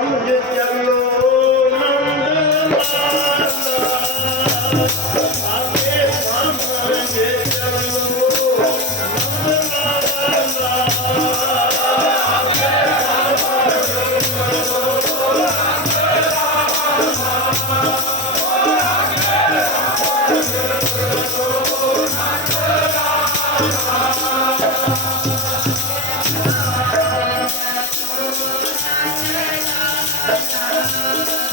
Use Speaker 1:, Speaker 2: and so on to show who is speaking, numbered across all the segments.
Speaker 1: Oh,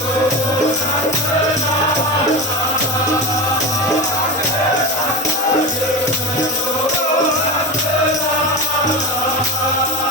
Speaker 2: Oh, Oh,